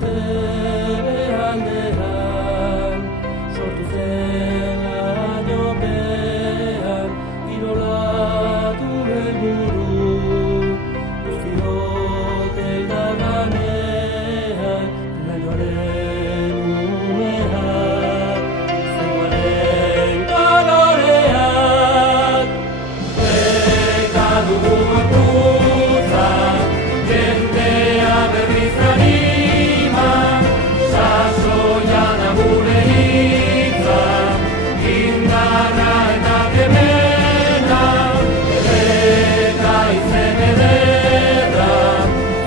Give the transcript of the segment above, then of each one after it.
beste aldean, sortu zen lainopean, kirola du helburu, guztiok elkarlanean, lainoaren umeak, zegoaren koloreak, eta dugu gorputza, jendea berriz anima, sasoia da gure hitza, indarra eta kemena, eta izen ederra,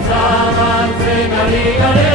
zabaltzen ari garen.